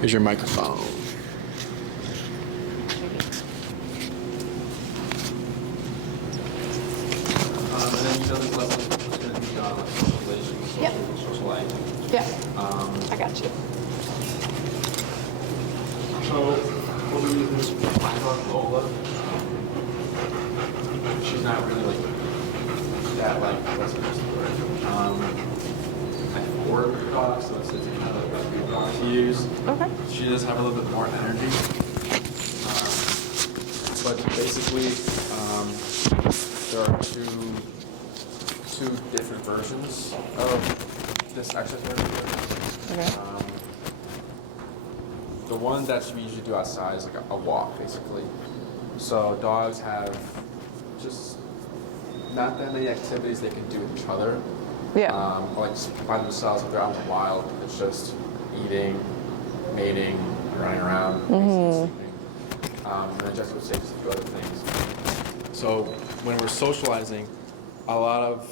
Here's your microphone. And then you know this lesson is going to be on socialization, socializing. Yeah. I got you. So what we do is my dog Lola. She's not really like that what's the word? I have 4 dogs, so it's kind of like a good dog to use. Okay. She does have a little bit more energy. But basically, there are two different versions of this exercise. Okay. The one that we usually do outside is like a walk, basically. So dogs have just not that many activities they can do with each other. Yeah. Like by themselves, if they're out in the wild, it's just eating, mating, running around, sleeping. And then Jessica would say just a few other things. So when we're socializing, a lot of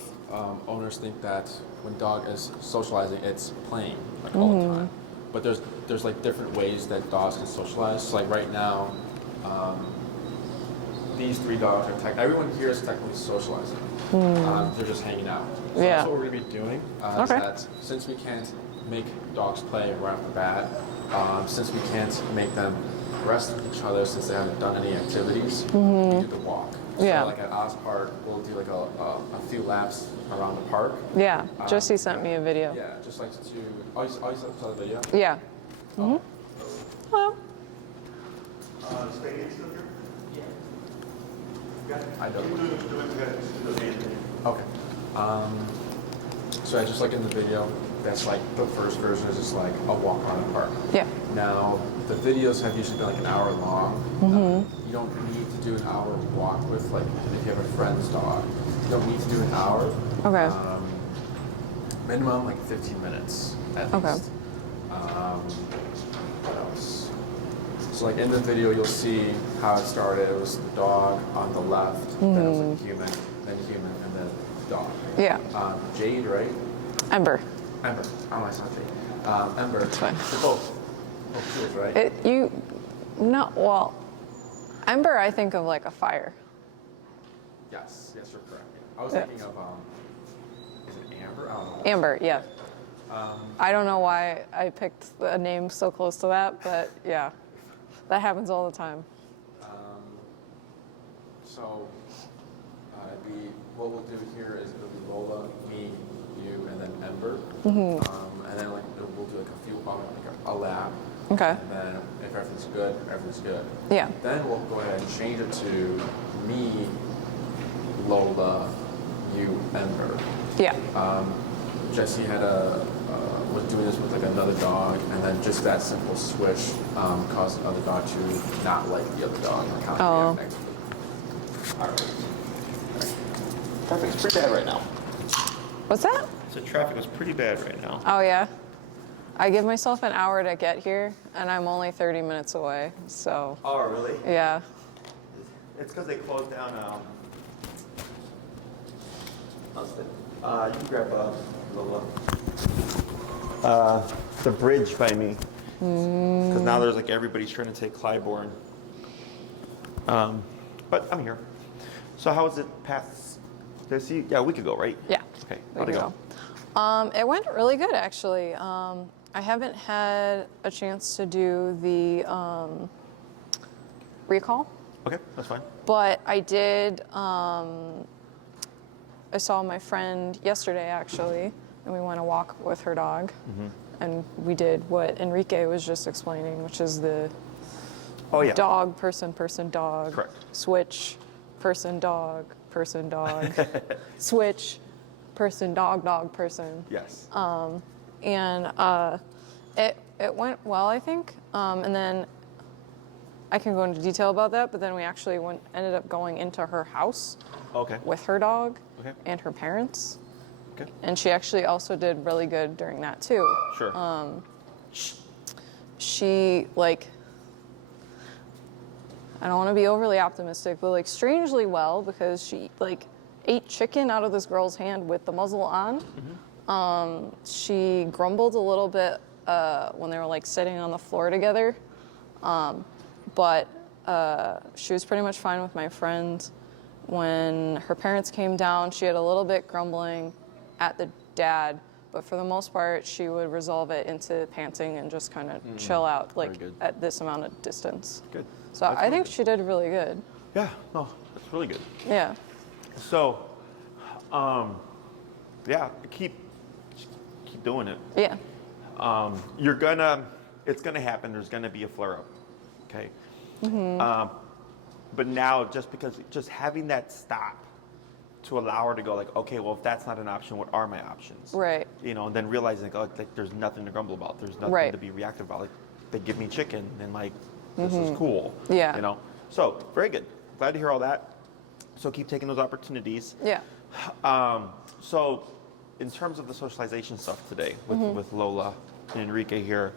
owners think that when dog is socializing, it's playing like all the time. But there's like different ways that dogs can socialize. So like right now, these 3 dogs are everyone here is technically socializing. They're just hanging out. So that's what we're going to be doing. Is that since we can't make dogs play right off the bat, since we can't make them rest with each other since they haven't done any activities, we do the walk. So like at Oz Park, we'll do like a few laps around the park. Yeah, Josie sent me a video. Yeah, just like to. Oh, you saw the video? Yeah. Oh. Hello. Stay still here? I don't. Yeah. Okay. So I just like in the video, that's like the first version is just like a walk around the park. Yeah. Now, the videos have usually been like an hour long. You don't need to do an hour walk with like, if you have a friend's dog. You don't need to do an hour. Okay. Minimum like 15 minutes at least. What else? So like in the video, you'll see how it started. It was the dog on the left, then it was like human, and then dog. Yeah. Jade, right? Ember. Ember. Oh, it's not Jade. Ember. It's fine. They're both tools, right? Ember I think of like a fire. Yes, you're correct. I was thinking of, is it Amber? I don't know. Amber, yeah. I don't know why I picked a name so close to that, but yeah, that happens all the time. So, what we'll do here is it'll be Lola, me, you, and then Ember. And then like we'll do like a few, like a lap. Okay. And then if everything's good, everything's good. Yeah. Then we'll go ahead and change it to me, Lola, you, Ember. Yeah. Jessie was doing this with like another dog, and then just that simple switch caused the other dog to not like the other dog and kind of react negatively. All right. Traffic's pretty bad right now. What's that? So traffic is pretty bad right now. Oh yeah. I give myself an hour to get here, and I'm only 30 minutes away, so. Oh, really? Yeah. It's because they closed down, you can grab the bridge by me. Because now there's like everybody's trying to take Clybourne. But I'm here. So how was it past? Did I see? Yeah, a week ago, right? Yeah. Okay. How'd it go? It went really good, actually. I haven't had a chance to do the recall. Okay, that's fine. But I did, I saw my friend yesterday, actually, and we went a walk with her dog. And we did what Enrique was just explaining, which is the dog, person, dog. Correct. Switch, person, dog, switch, person, dog, person. Yes. And it went well, I think. And then I can go into detail about that, but then we actually ended up going into her house with her dog and her parents. Okay. And she actually also did really good during that too. Sure. She I don't want to be overly optimistic, but strangely well, because she ate chicken out of this girl's hand with the muzzle on. She grumbled a little bit when they were like sitting on the floor together. But she was pretty much fine with my friend. When her parents came down, she had a little bit grumbling at the dad, but for the most part, she would resolve it into panting and just kind of chill out, like at this amount of distance. Good. So I think she did really good. Yeah, no, that's really good. Yeah. So, yeah, keep doing it. Yeah. It's gonna happen. There's gonna be a flare up, okay? But now, just having that stop to allow her to go like, okay, well, if that's not an option, what are my options? Right. You know, and then realizing like there's nothing to grumble about. There's nothing to be reactive about. Like, they give me chicken, and like, this is cool. Yeah. You know. So very good. Glad to hear all that. So keep taking those opportunities. Yeah. So, in terms of the socialization stuff today with Lola and Enrique here,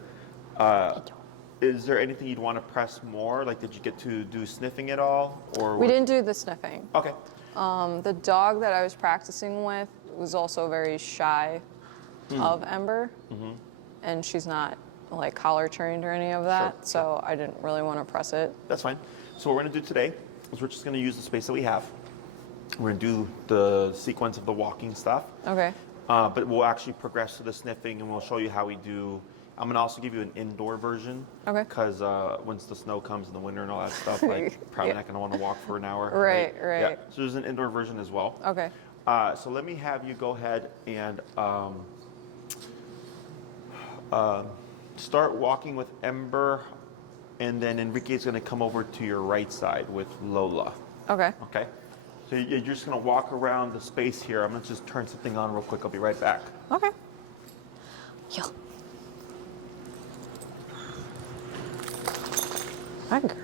is there anything you'd want to press more? Like, did you get to do sniffing at all? Or We didn't do the sniffing. Okay. The dog that I was practicing with was also very shy of Ember, and she's not like collar trained or any of that, so I didn't really want to press it. That's fine. So what we're going to do today is we're just going to use the space that we have. We're going to do the sequence of the walking stuff. Okay. But we'll actually progress to the sniffing, and we'll show you how we do. I'm going to also give you an indoor version. Okay. Because once the snow comes in the winter and all that stuff, like probably not going to want to walk for an hour. Right. Yeah. So there's an indoor version as well. Okay. So let me have you go ahead and start walking with Ember, and then Enrique's going to come over to your right side with Lola. Okay. Okay. So you're just going to walk around the space here. I'm going to just turn something on real quick. I'll be right back. Okay. Yeah. Hi, girl.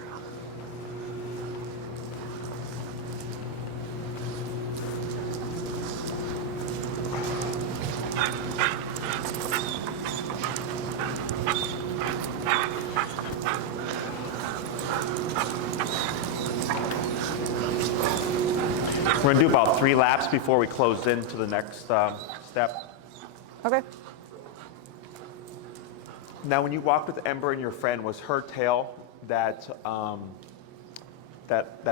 We're going to do about 3 laps before we close into the next step. Okay. Now, when you walked with Ember and your friend, was her tail that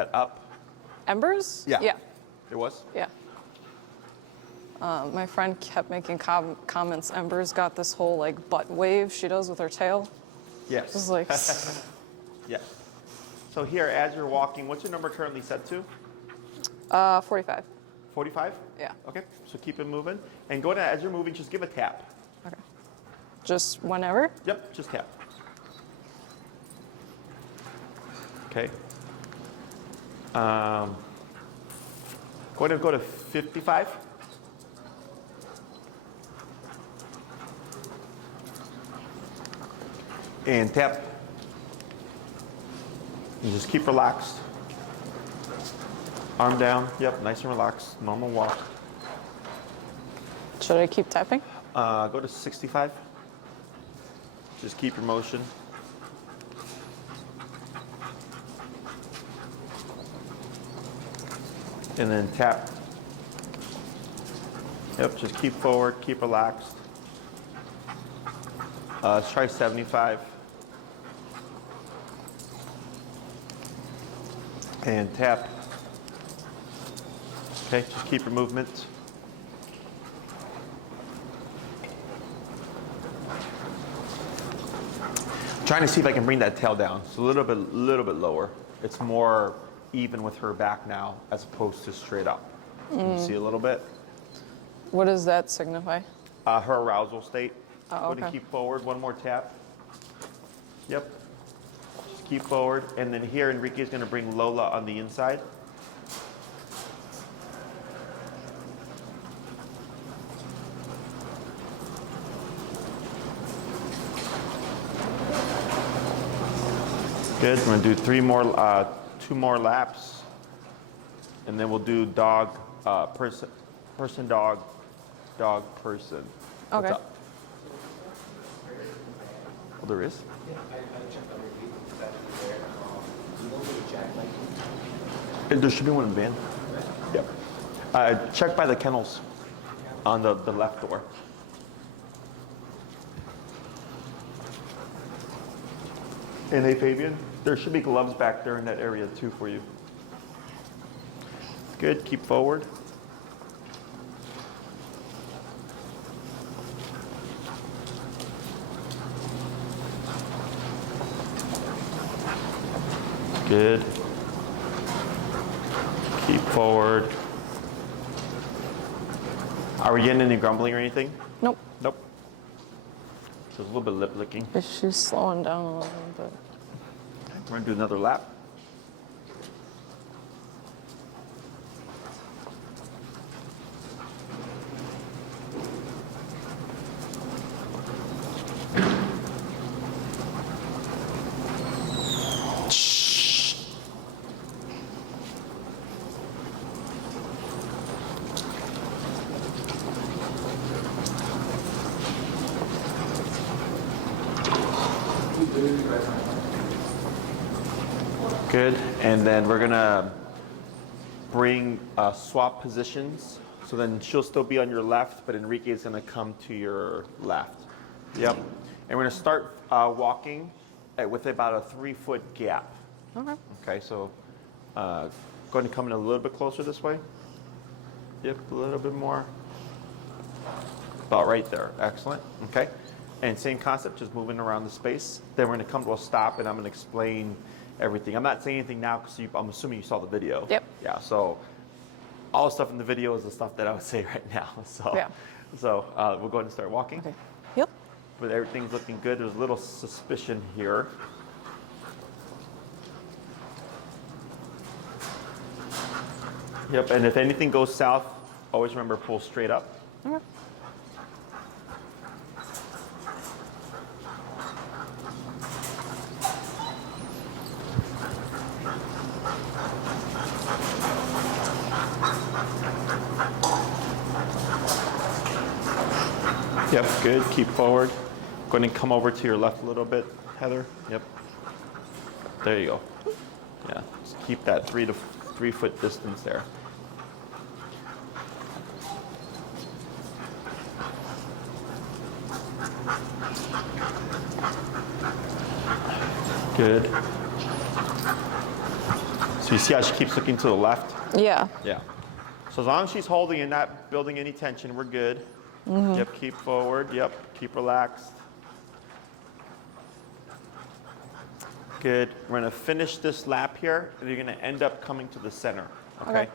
up? Embers? Yeah. Yeah. It was? Yeah. My friend kept making comments. Ember's got this whole like butt wave she does with her tail. Yes. Just like. Yes. So here, as you're walking, what's your number currently set to? 45. 45? Yeah. Okay, so keep it moving. And go down, as you're moving, just give a tap. Okay. Just whenever? Yep, just tap. Okay. Go ahead and go to 55. And tap. And just keep relaxed. Arm down. Yep, nice and relaxed. Normal walk. Should I keep tapping? Go to 65. Just keep your motion. And then tap. Yep, just keep forward, keep relaxed. Let's try 75. And tap. Okay, just keep your movement. Trying to see if I can bring that tail down. It's a little bit lower. It's more even with her back now as opposed to straight up. Can you see a little bit? What does that signify? Her arousal state. Oh, Go ahead and okay. keep forward. One more tap. Yep. Just keep forward. And then here, Enrique is going to bring Lola on the inside. Good. We're going to do 2 more laps, and then we'll do dog, person, dog, person. Okay. What's up? Oh, there is? There should be one in the van. Yep. Check by the kennels on the left door. And hey, Fabian, there should be gloves back there in that area too for you. Good, keep forward. Good. Keep forward. Are we getting any grumbling or anything? Nope. Nope. There's a little bit of lip licking. But she's slowing down a little bit. We're gonna do another lap. Good, and then we're gonna bring swap positions. So then she'll still be on your left, but Enrique is gonna come to your left. Yep, and we're gonna start walking with about a 3-foot gap. Okay. Okay, so going to come in a little bit closer this way. Yep, a little bit more. About right there, excellent, okay. And same concept, just moving around the space. Then we're gonna come to a stop and I'm gonna explain everything. I'm not saying anything now because I'm assuming you saw the video. Yep. Yeah, so all the stuff in the video is the stuff that I would say right now. So, Yeah. so we'll go ahead and start walking. Okay. Yep. But everything's looking good. There's a little suspicion here. Yep, and if anything goes south, always remember pull straight up. Okay. Yep, good. Keep forward. Go ahead and come over to your left a little bit, Heather. Yep. There you go. Yeah, just keep that 3 foot distance there. Good. So you see how she keeps looking to the left? Yeah. Yeah. So as long as she's holding and not building any tension, we're good. Yep, keep forward. Yep, keep relaxed. Good. We're going to finish this lap here, and you're going to end up coming to the center. Okay? Okay.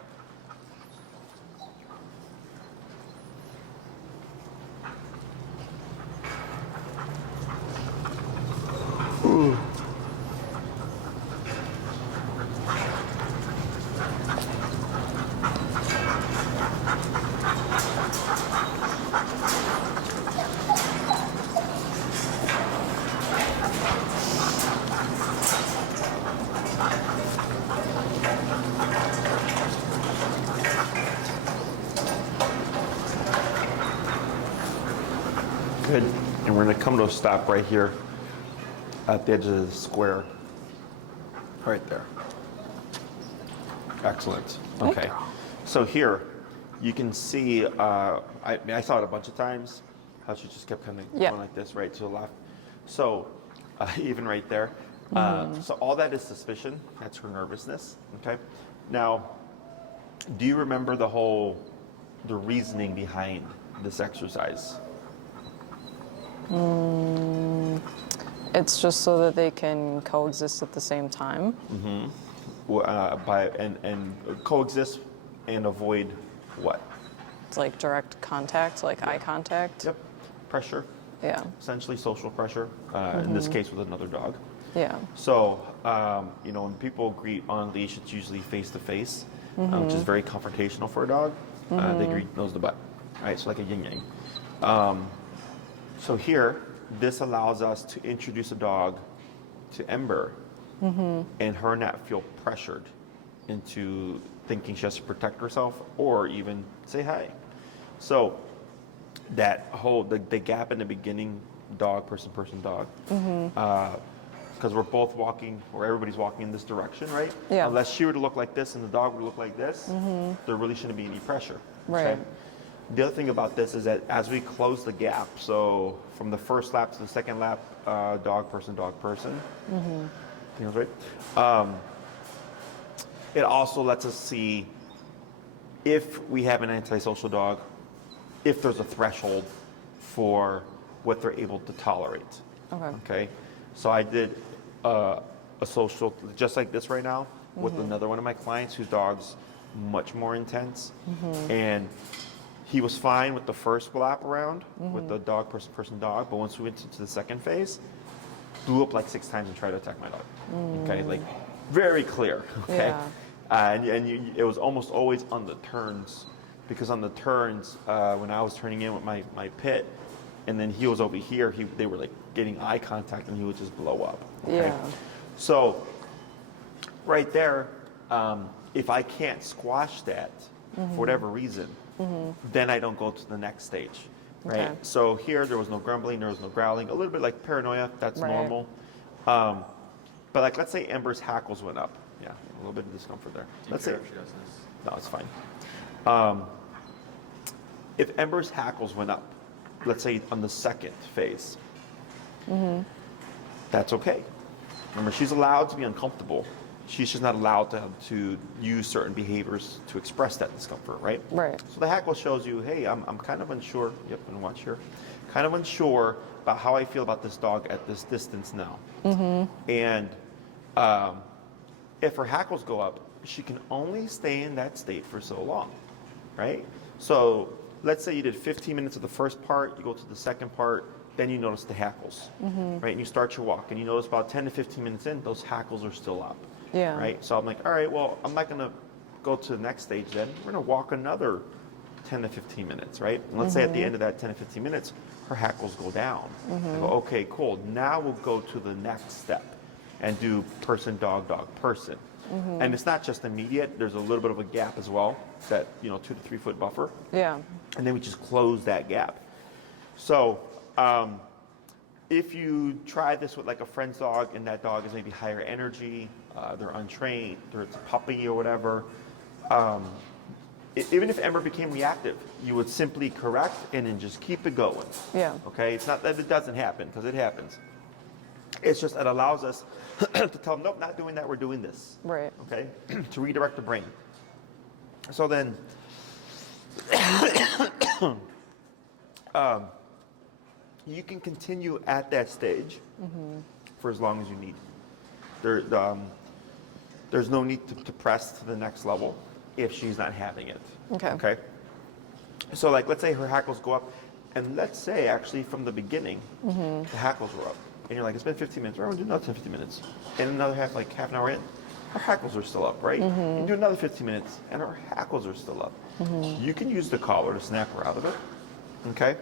Good. And we're going to come to a stop right here at the edge of the square. Right there. Excellent. Okay. So here, you can see, I saw it a bunch of times, how she just kept kind of going like this, right to the left. So even right there. So all that is suspicion. That's her nervousness. Okay. Now, do you remember the reasoning behind this exercise? It's just so that they can coexist at the same time. And coexist and avoid what? It's like direct contact, like eye contact. Yep. Pressure. Yeah. Essentially social pressure. In this case with another dog. Yeah. So, when people greet on leash, it's usually face to face, which is very confrontational for a dog. They greet nose to butt, right? So like a yin yang. So here, this allows us to introduce a dog to Ember and her not feel pressured into thinking she has to protect herself or even say hi. So that whole, the gap in the beginning, dog, person, dog, because we're both walking, or everybody's walking in this direction, right? Yeah. Unless she were to look like this and the dog would look like this, there really shouldn't be any pressure. Right. The other thing about this is that as we close the gap, so from the first lap to the second lap, dog, person, right? It also lets us see if we have an antisocial dog, if there's a threshold for what they're able to tolerate. Okay. So I did a social just like this right now with another one of my clients whose dog's much more intense, and he was fine with the first lap around with the dog, person, dog, but once we went into the second phase, blew up like 6 times and tried to attack my dog. Okay, like very clear. Okay, it was almost always on the turns, because on the turns when I was turning in with my pit, and then he was over here, they were like getting eye contact, and he would just blow up. Okay? Yeah. So right there, if I can't squash that for whatever reason, then I don't go to the next stage, right? Okay. So here there was no grumbling, there was no growling, a little bit like paranoia, that's normal. But like, let's say Ember's hackles went up. Yeah, a little bit of discomfort there. Let's say, if she does this? no, it's fine. If Ember's hackles went up, let's say on the second phase, that's okay. Remember, she's allowed to be uncomfortable. She's just not allowed to use certain behaviors to express that discomfort, right? Right. So the hackle shows you, hey, I'm kind of unsure. Yep, and watch here. Kind of unsure about how I feel about this dog at this distance now. And if her hackles go up, she can only stay in that state for so long, right? So let's say you did 15 minutes of the first part, you go to the second part, then you notice the hackles, right? And you start your walk, and you notice about 10 to 15 minutes in, those hackles are still up, right? So I'm like, all right, well, I'm not going to go to the next stage then. We're going to walk another 10 to 15 minutes, right? And let's say at the end of that 10 to 15 minutes, her hackles go down. I go, okay, cool. Now we'll go to the next step and do person, dog, dog, person. And it's not just immediate. There's a little bit of a gap as well, that 2 to 3 foot buffer. Yeah. And then we just close that gap. So if you try this with like a friend's dog, and that dog is maybe higher energy, they're untrained, or it's a puppy or whatever, even if Ember became reactive, you would simply correct and then just keep it going. Yeah. Okay, it's not that it doesn't happen, because it happens. It's just, it allows us to tell them, nope, not doing that, we're doing this. Right. Okay, to redirect the brain. So then, you can continue at that stage for as long as you need. There's no need to press to the next level if she's not having it. Okay. So like, let's say her hackles go up, and let's say actually from the beginning, the hackles were up. And you're like, it's been 15 minutes. We're going to do another 15 minutes. And another half an hour in, her hackles are still up, right? You do another 15 minutes, and her hackles are still up. You can use the collar to snap her out of it, okay?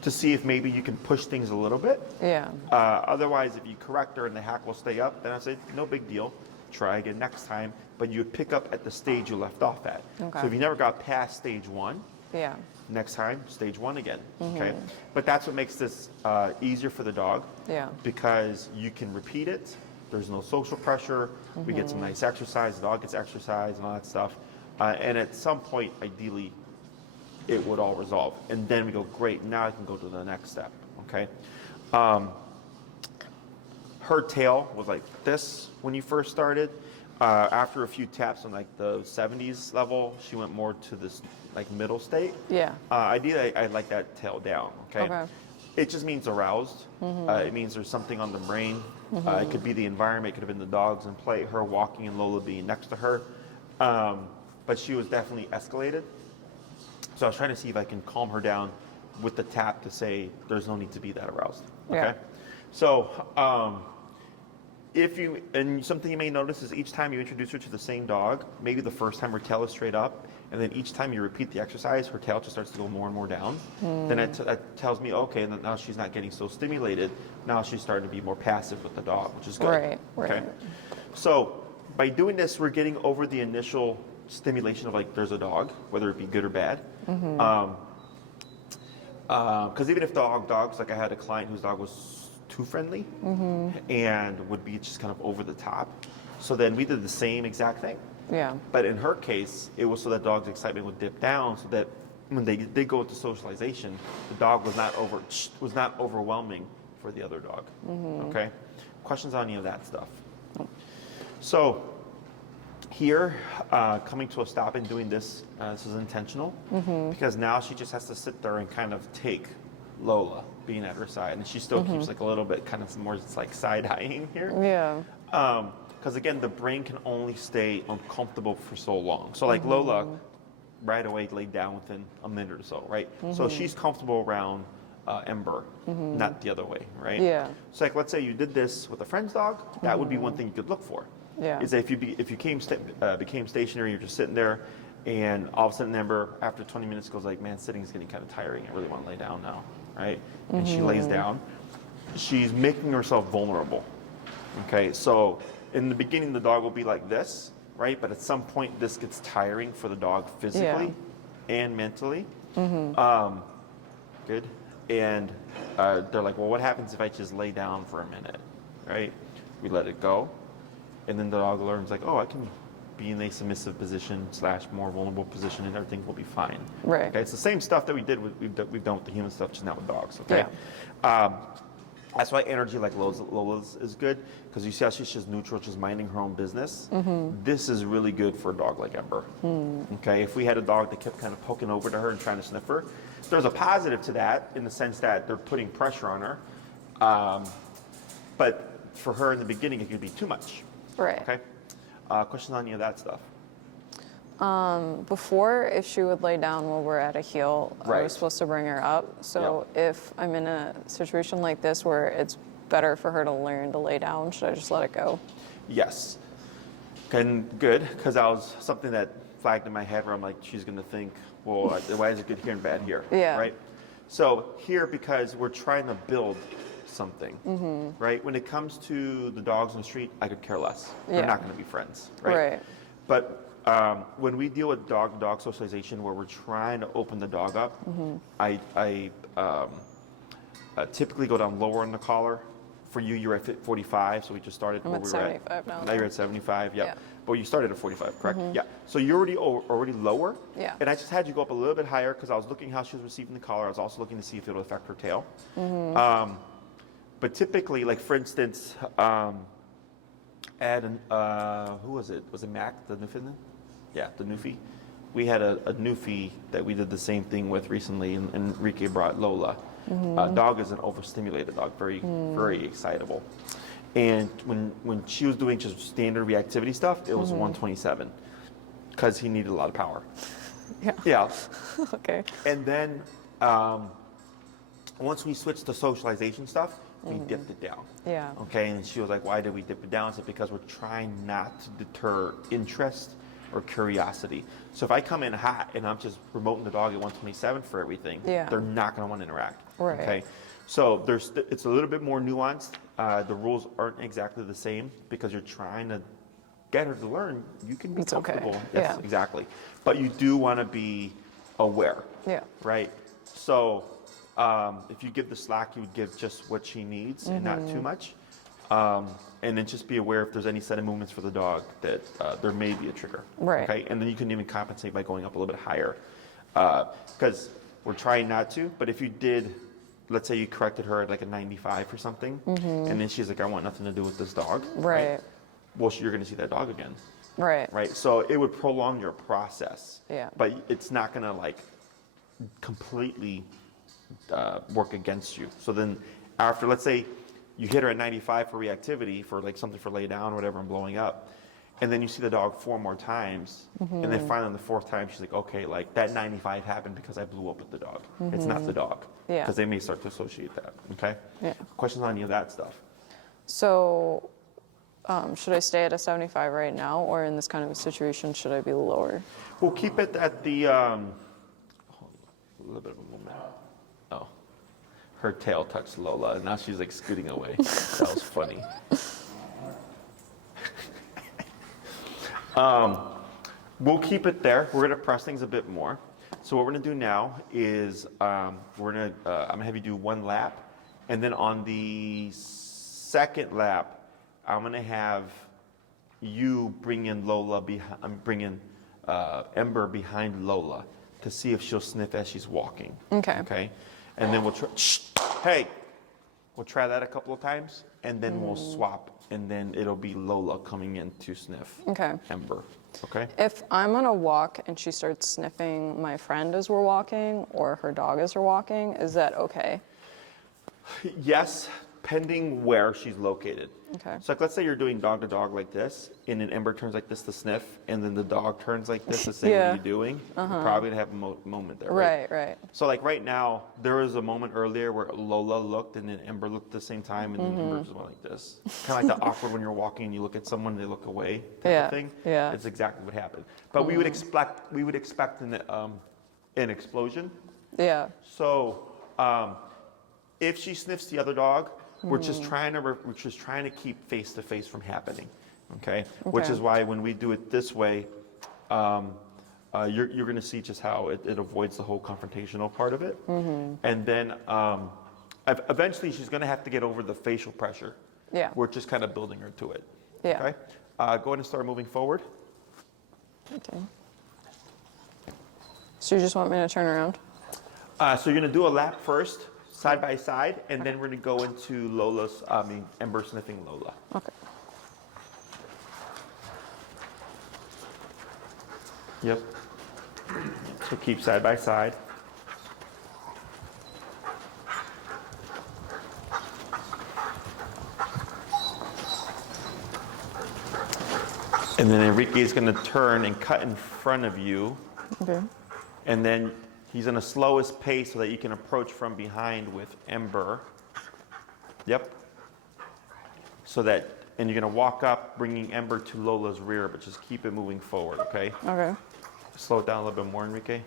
To see if maybe you can push things a little bit. Yeah. Otherwise, if you correct her and the hackles stay up, then I say, no big deal. Try again next time. But you would pick up at the stage you left off at. Okay. So if you never got past stage 1, Yeah. next time, stage 1 again, okay? But that's what makes this easier for the dog. Yeah. Because you can repeat it. There's no social pressure. We get some nice exercise. The dog gets exercise and all that stuff. And at some point, ideally, it would all resolve. And then we go, great, now I can go to the next step, okay? Her tail was like this when you first started. After a few taps on like the 70s level, she went more to this like middle state. Yeah. Ideally, I'd like that tail down, okay? Okay. It just means aroused. It means there's something on the brain. It could be the environment, it could have been the dogs in play, her walking and Lola being next to her. But she was definitely escalated. So I was trying to see if I can calm her down with the tap to say there's no need to be that aroused, okay? Yeah. So, and something you may notice is each time you introduce her to the same dog, maybe the first time her tail is straight up, and then each time you repeat the exercise, her tail just starts to go more and more down. Then that tells me, okay, now she's not getting so stimulated. Now she's starting to be more passive with the dog, which is good. Right, Okay. right. So by doing this, we're getting over the initial stimulation of like, there's a dog, whether it be good or bad. Because even if dogs, like I had a client whose dog was too friendly and would be just kind of over the top. So then we did the same exact thing. Yeah. But in her case, it was so that dog's excitement would dip down so that when they did go into socialization, the dog was not overwhelming for the other dog. Okay, questions on any of that stuff? So here, coming to a stop and doing this, this is intentional because now she just has to sit there and kind of take Lola being at her side, and she still keeps like a little bit kind of more, it's like side-eyeing here. Yeah. Because again, the brain can only stay uncomfortable for so long. So like Lola, right away laid down within a minute or so, right? So she's comfortable around Ember, not the other way, right? Yeah. So like, let's say you did this with a friend's dog, that would be one thing you could look for. Yeah. Is that if you became stationary, you're just sitting there, and all of a sudden Ember, after 20 minutes, goes like, man, sitting is getting kind of tiring. I really want to lay down now, right? And she lays down. She's making herself vulnerable. Okay, so in the beginning, the dog will be like this, right? But at some point, this gets tiring for the dog physically and mentally. Good. And they're like, well, what happens if I just lay down for a minute, right? We let it go. And then the dog learns like, oh, I can be in a submissive position / more vulnerable position, and everything will be fine. Right. Okay, it's the same stuff that we've done with the human stuff, just not with dogs. Okay. Yeah. That's why energy like Lola's is good, because you see how she's just neutral, just minding her own business. This is really good for a dog like Ember. Okay, if we had a dog that kept kind of poking over to her and trying to sniff her, there's a positive to that in the sense that they're putting pressure on her. But for her in the beginning, it could be too much. Right. Okay. Questions on any of that stuff? Before, if she would lay down while we're at a heel, I Right. was supposed to bring her up. So if I'm in a situation like this where it's better for her to learn to lay down, should I just let it go? Yes. And good, because that was something that flagged in my head where I'm like, she's going to think, well, why is it good here and bad here? Yeah. Right? So here, because we're trying to build something, right? When it comes to the dogs on the street, I could care less. They're Yeah. not going to be friends, right? Right. But when we deal with dog-to-dog socialization, where we're trying to open the dog up, I typically go down lower on the collar. For you, you're at 45, so we just started I'm where at we 75 now. Now you're at 75, Yeah. But you started at 45, correct? Yeah. So you're already lower. Yeah. And I just had you go up a little bit higher because I was looking how she was receiving the collar. I was also looking to see if it would affect her tail. But typically, like for instance, who was it? Was it Mac, the Newfoundland? Yeah, the Newfie. We had a Newfie that we did the same thing with recently, and Enrique brought Lola. Dog is an overstimulated dog, very excitable. And when she was doing just standard reactivity stuff, it was 127 because he needed a lot of power. Yeah. Okay. And then once we switched to socialization stuff, we dipped it down. Yeah. Okay, and she was like, why did we dip it down? I said, because we're trying not to deter interest or curiosity. So if I come in hot and I'm just promoting the dog at 127 for everything, they're not going to want to interact. Right. Okay, so it's a little bit more nuanced. The rules aren't exactly the same because you're trying to get her to learn you can be comfortable. Okay. Yes, exactly. But you do want to be aware. Yeah. Right. So if you give the slack, you would give just what she needs and not too much. And then just be aware if there's any set of movements for the dog that there may be a trigger. Right. Okay. And then you can even compensate by going up a little bit higher. Because we're trying not to, but if you did, let's say you corrected her at like a 95 or something, and then she's like, I want nothing to do with this dog. Right. Well, you're going to see that dog again. Right. Right. So it would prolong your process. Yeah. But it's not going to like completely work against you. So then after, let's say you hit her at 95 for reactivity, for like something for lay down or whatever and blowing up, and then you see the dog 4 more times, and then finally on the 4th time, she's like, okay, like that 95 happened because I blew up with the dog. It's not the dog. Yeah. Because they may start to associate that. Okay? Yeah. Questions on any of that stuff? So, should I stay at a 75 right now, or in this kind of a situation, should I be lower? We'll keep it at the, a little bit of a moment. Oh, her tail touched Lola, and now she's like scooting away. That was funny. We'll keep it there. We're gonna press things a bit more. So what we're gonna do now is I'm gonna have you do 1 lap, and then on the 2nd lap, I'm gonna have you bring in Lola. I'm bringing Ember behind Lola to see if she'll sniff as she's walking. Okay. Okay. And then we'll try, hey, we'll try that a couple of times, and then we'll swap, and then it'll be Lola coming in to sniff Okay. Ember. Okay. If I'm on a walk and she starts sniffing my friend as we're walking or her dog as we're walking, is that okay? Yes, pending where she's located. Okay. So like, let's say you're doing dog to dog like this, and then Ember turns like this to sniff, and then the dog turns like this to say, Yeah. what are you doing? You're probably gonna have a moment there, right? Right. So like right now, there was a moment earlier where Lola looked and then Ember looked at the same time, and then Ember just went like this. Kind of like the awkward when you're walking and you look at someone and they look away type Yeah, of thing. yeah. It's exactly what happened. But we would expect an explosion. Yeah. So if she sniffs the other dog, we're just trying to keep face to face from happening, okay? Which is why when we do it this way, you're going to see just how it avoids the whole confrontational part of it, and then eventually she's going to have to get over the facial pressure. Yeah. We're just kind of building her to it. Yeah. Okay. Go ahead and start moving forward. Okay. So you just want me to turn around? So you're going to do a lap first, side by side, and then we're going to go into Ember sniffing Lola. Okay. Yep. So keep side by side. And then Enrique is going to turn and cut in front of you. Okay. And then he's in the slowest pace so that you can approach from behind with Ember. Yep. And you're going to walk up, bringing Ember to Lola's rear, but just keep it moving forward, okay? Okay. Slow it down a little bit more, Enrique.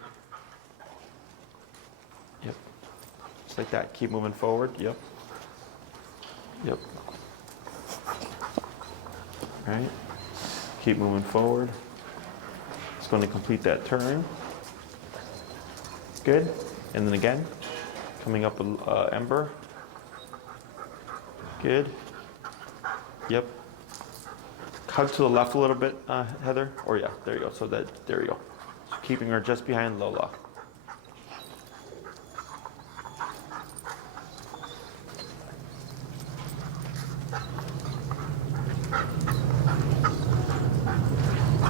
Yep. Just like that. Keep moving forward. Yep. Yep. All right. Keep moving forward. It's going to complete that turn. Good. And then again, coming up with Ember. Good. Yep. Hug to the left a little bit, Heather. Or yeah, there you go. There you go. So keeping her just behind Lola.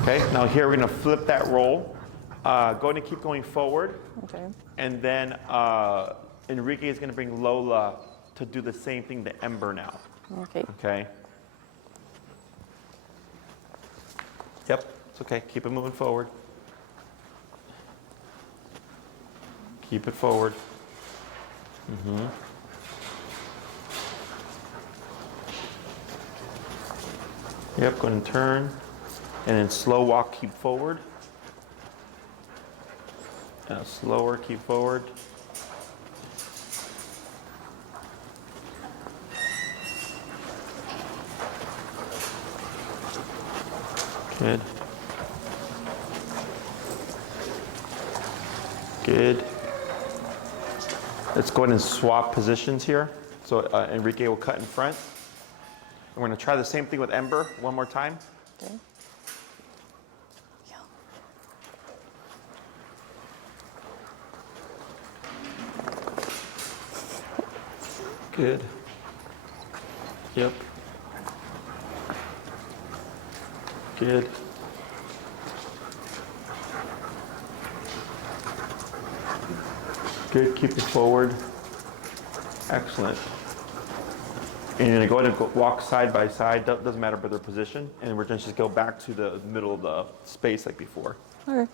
Okay, now here we're going to flip that role. Going to keep going forward. Okay. And then Enrique is going to bring Lola to do the same thing to Ember now. Okay. Okay. Yep, it's okay. Keep it moving forward. Keep it forward. Yep, go ahead and turn. And then slow walk, keep forward. Now slower, keep forward. Good. Good. Let's go ahead and swap positions here. So Enrique will cut in front. And we're going to try the same thing with Ember one more time. Okay. Good. Yep. Good. Good, keep it forward. Excellent. And you're gonna go ahead and walk side by side, doesn't matter by their position, and we're gonna just go back to the middle of the space like before. Okay.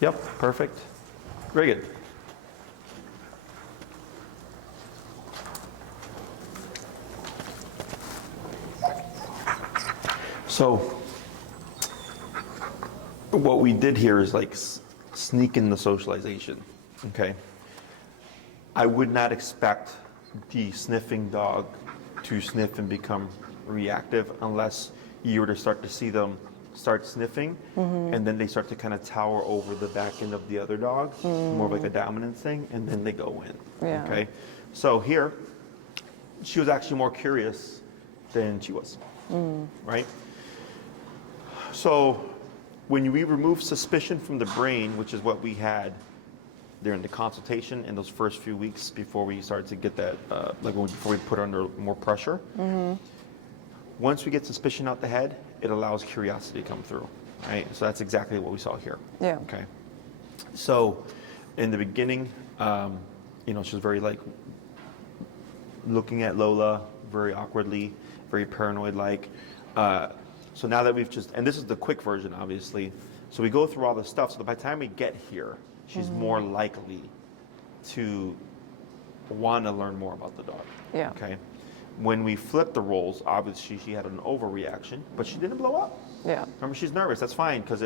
Yep, perfect. Very good. So what we did here is like sneak in the socialization, okay? I would not expect the sniffing dog to sniff and become reactive unless you were to start to see them start sniffing, and then they start to kind of tower over the back end of the other dog, more of like a dominance thing, and then they go in. Yeah. Okay. So here, she was actually more curious than she was. right? So when we remove suspicion from the brain, which is what we had during the consultation in those first few weeks before we started to get that, before we put her under more pressure, once we get suspicion out the head, it allows curiosity to come through, right? So that's exactly what we saw here. Yeah. Okay. So in the beginning, she was very like looking at Lola very awkwardly, very paranoid-like. So now that we've and this is the quick version, obviously. So we go through all this stuff. So by the time we get here, she's more likely to want to learn more about the dog. Yeah. Okay. When we flip the roles, obviously she had an overreaction, but she didn't blow up. Yeah. Remember, she's nervous. That's fine, because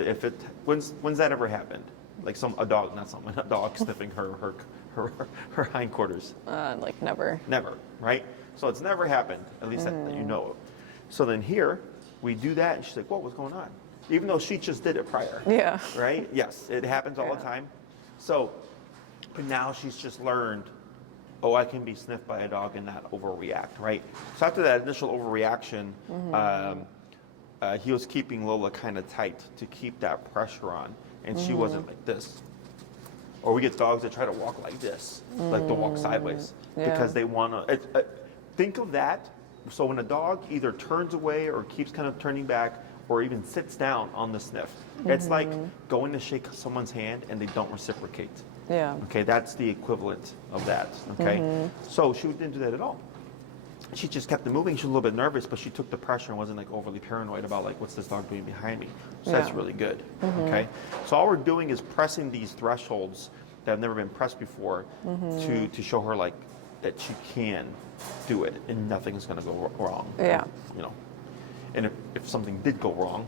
when's that ever happened? Like a dog sniffing her hindquarters. Like never. Never, right? So it's never happened, at least that you know of. So then here, we do that, and she's like, whoa, what's going on? Even though she just did it prior. Yeah. Right? Yes, it happens all the time. So, but now she's just learned, oh, I can be sniffed by a dog and not overreact, right? So after that initial overreaction, he was keeping Lola kind of tight to keep that pressure on, and she wasn't like this. Or we get dogs that try to walk like this, like they'll walk sideways, because they want to. Think of that. So when a dog either turns away or keeps kind of turning back, or even sits down on the sniff, it's like going to shake someone's hand and they don't reciprocate. Yeah. Okay, that's the equivalent of that. Okay, so she didn't do that at all. She just kept it moving. She was a little bit nervous, but she took the pressure and wasn't like overly paranoid about like, what's this dog doing behind me? So that's really good. Okay, so all we're doing is pressing these thresholds that have never been pressed before to show her like that she can do it and nothing's going to go wrong. Yeah. And if something did go wrong,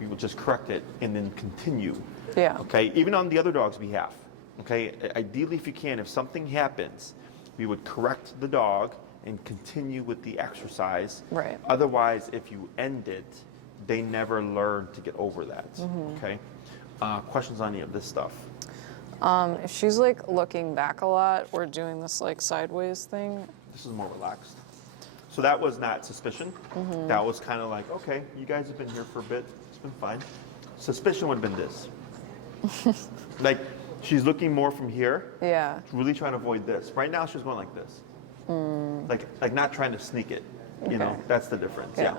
we would just correct it and then continue. Yeah. Okay, even on the other dog's behalf. Okay, ideally, if you can, if something happens, we would correct the dog and continue with the exercise. Right. Otherwise, if you end it, they never learn to get over that. Okay. Questions on any of this stuff? If she's like looking back a lot or doing this like sideways thing. This is more relaxed. So that was not suspicion. That was kind of like, okay, you guys have been here for a bit. It's been fine. Suspicion would have been this. Like, she's looking more from here. Yeah. Really trying to avoid this. Right now, she's going like this. Like not trying to sneak it. You know, that's the difference. Yeah.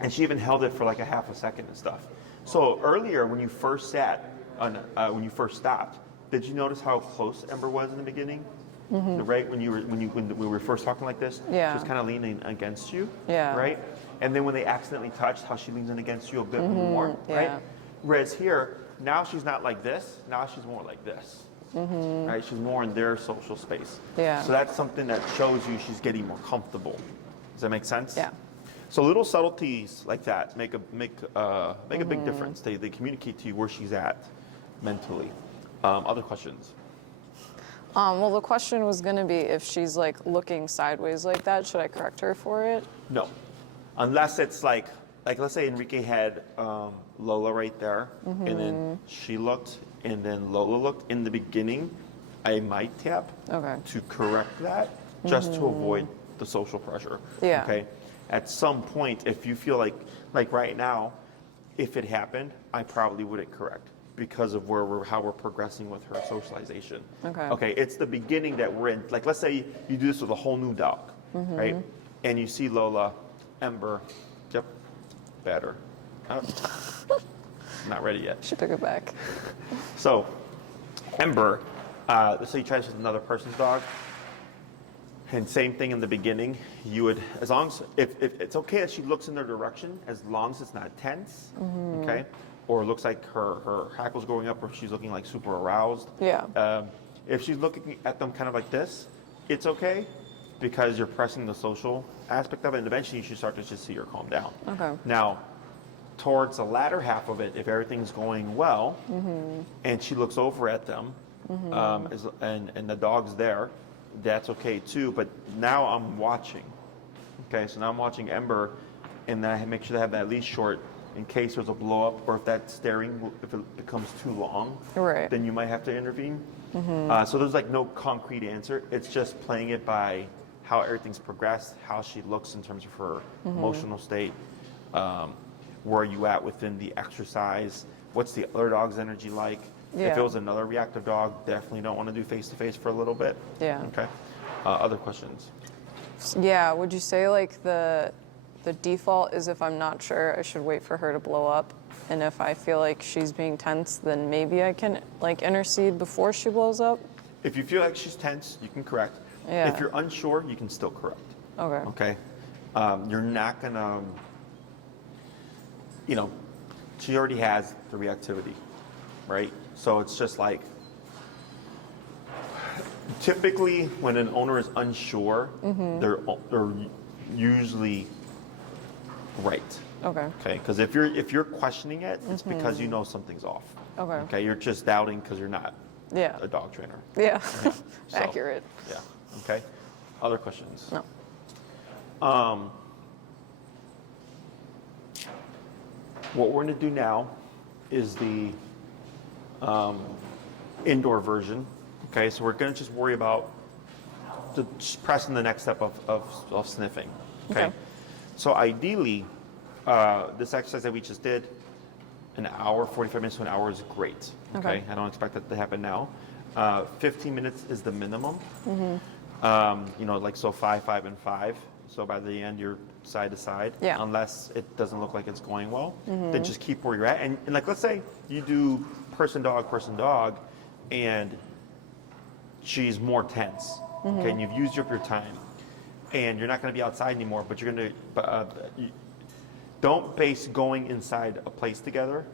And she even held it for like a half a second and stuff. So earlier, when you first when you first stopped, did you notice how close Ember was in the beginning? Right when we were first talking like this, she was kind of leaning against you. Yeah. Right. And then when they accidentally touched, how she leans in against you a bit more. Right. Whereas here, now she's not like this. Now she's more like this. Right. She's more in their social space. Yeah. So that's something that shows you she's getting more comfortable. Does that make sense? Yeah. So little subtleties like that make a big difference. They communicate to you where she's at mentally. Other questions? Well, the question was going to be if she's like looking sideways like that, should I correct her for it? No, unless it's like let's say Enrique had Lola right there, and then she looked, and then Lola looked. In the beginning, I might tap to correct that, just to avoid the social pressure. Yeah. Okay. At some point, if you feel like right now, if it happened, I probably wouldn't correct because of how we're progressing with her socialization. Okay. Okay. It's the beginning that we're in. Like, let's say you do this with a whole new dog, right? And you see Lola, Ember, yep, better. Not ready yet. She took it back. So, Ember, let's say you try this with another person's dog. And same thing in the beginning, you would, as long as, if it's okay that she looks in their direction, as long as it's not tense, okay? Or it looks like her hackle's going up, or she's looking like super aroused. Yeah. If she's looking at them kind of like this, it's okay, because you're pressing the social aspect of it, and eventually you should start to just see her calm down. Okay. Now, towards the latter half of it, if everything's going well, and she looks over at them, and the dog's there, that's okay too, but now I'm watching. Okay, so now I'm watching Ember, and then I make sure to have that leash short in case there's a blow up, or if that staring, if it becomes too long, then you might have to intervene. So there's like no concrete answer. It's just playing it by how everything's progressed, how she looks in terms of her emotional state, where are you at within the exercise, what's the other dog's energy like. Yeah. If it was another reactive dog, definitely don't want to do face-to-face for a little bit. Yeah. Okay. Other questions? Yeah, would you say like the default is if I'm not sure, I should wait for her to blow up, and if I feel like she's being tense, then maybe I can like intercede before she blows up? If you feel like she's tense, you can correct. Yeah. If you're unsure, you can still correct. Okay. Okay. You're not gonna, she already has the reactivity, right? So it's just like, typically when an owner is unsure, they're usually right. Okay. Okay. Because if you're questioning it, it's because you know something's off. Okay. Okay. You're just doubting because you're not Yeah. a dog trainer. Yeah. So, Accurate. Yeah. Okay. Other questions? No. What we're going to do now is the indoor version. Okay, so we're going to just worry about just pressing the next step of sniffing. Okay. So ideally, this exercise that we just did, an hour, 45 minutes to an hour is great. Okay. I don't expect that to happen now. 15 minutes is the minimum. Like so 5, 5, and 5. So by the end, you're side to side. Yeah. Unless it doesn't look like it's going well, then just keep where you're at. And like, let's say you do person, dog, and she's more tense. Okay, and you've used up your time, and you're not going to be outside anymore. But you're going to don't base going inside a place together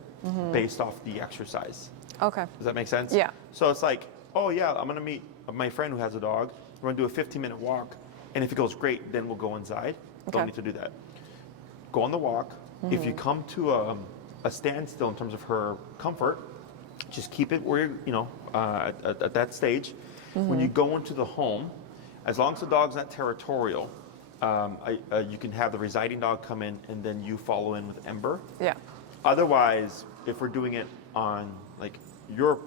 based off the exercise. Okay. Does that make sense? Yeah. So it's like, oh yeah, I'm going to meet my friend who has a dog. We're going to do a 15-minute walk. And if it goes great, then we'll go inside. Okay. Don't need to do that. Go on the walk. If you come to a standstill in terms of her comfort, just keep it where you're, at that stage. When you go into the home, as long as the dog's not territorial, you can have the residing dog come in and then you follow in with Ember. Yeah. Otherwise, if we're doing it on like your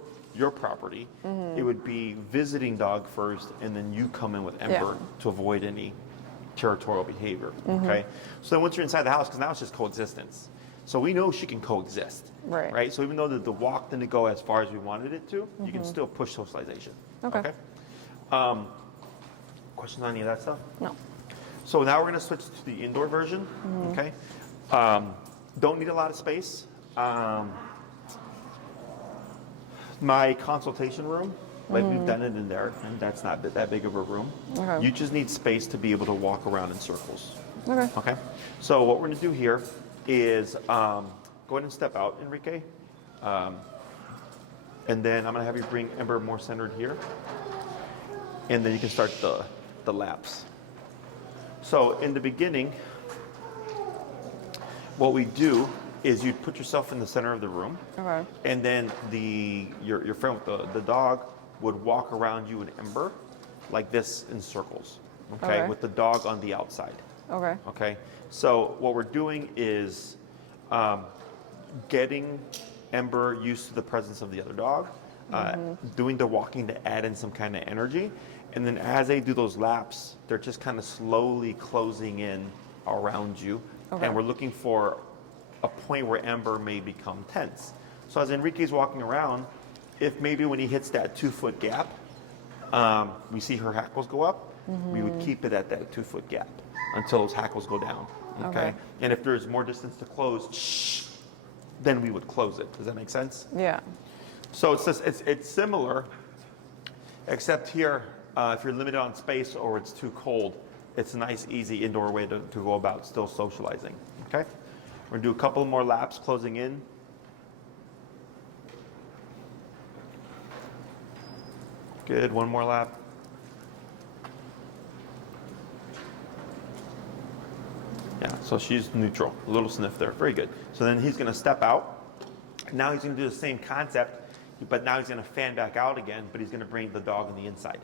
property, it would be visiting dog first, and then you come in with Ember to avoid any territorial behavior. Okay, so then once you're inside the house, because now it's just coexistence. So we know she can coexist. Right. Right. So even though the walk didn't go as far as we wanted it to, you can still push socialization. Okay. Questions on any of that stuff? No. So now we're going to switch to the indoor version. Okay. Don't need a lot of space. My consultation room, like we've done it in there, and that's not that big of a room. Okay. You just need space to be able to walk around in circles. Okay. Okay. So what we're going to do here is go ahead and step out, Enrique. And then I'm going to have you bring Ember more centered here. And then you can start the laps. So in the beginning, what we do is you put yourself in the center of the room. Okay. And then your friend with the dog would walk around you and Ember like this in circles. Okay. With the dog on the outside. Okay. Okay. So what we're doing is getting Ember used to the presence of the other dog, doing the walking to add in some kind of energy. And then as they do those laps, they're just kind of slowly closing in around you. Okay. And we're looking for a point where Ember may become tense. So as Enrique's walking around, if maybe when he hits that 2-foot gap, we see her hackles go up, we would keep it at that 2-foot gap until those hackles go down. Okay. And if there's more distance to close, then we would close it. Does that make sense? Yeah. So it's similar, except here, if you're limited on space or it's too cold, it's a nice, easy indoor way to go about still socializing. Okay? We're going to do a couple more laps closing in. Good. One more lap. Yeah, so she's neutral. A little sniff there. Very good. So then he's going to step out. Now he's going to do the same concept, but now he's going to fan back out again, but he's going to bring the dog on the inside.